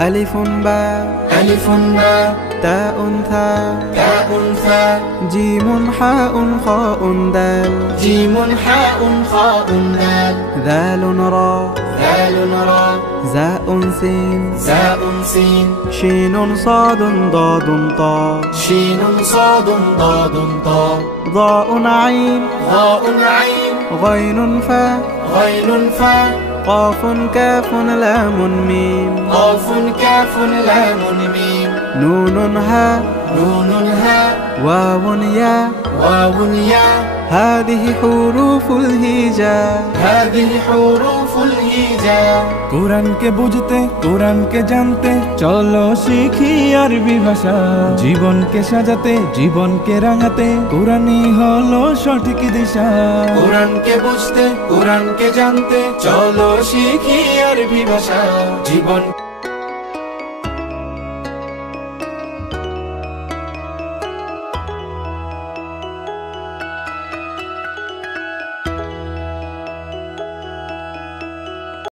ألف باء ألف باء تاء ثاء تاء ثاء جيم حاء خاء دال جيم حاء خاء دال ذال را ذال را زاء سين زاء سين شين صاد ضاد طاء شين صاد ضاد طاء ضاء عين ضاء عين غين فاء غين فاء قاف كاف لام ميم قاف كاف لام ميم نون هاء نون هاء واو ياء واو ياء هذه حروف الهجاء هذه حروف الهجاء কোরআনকে বুঝতে কোরআনকে জানতে চলো শিখি আরবি ভাষা জীবনকে সাজাতে জীবনকে রাঙাতে কোরআনই হলো সঠিক দিশা কোরআনকে বুঝতে কোরআনকে জানতে চলো শিখি আরবি ভাষা জীবন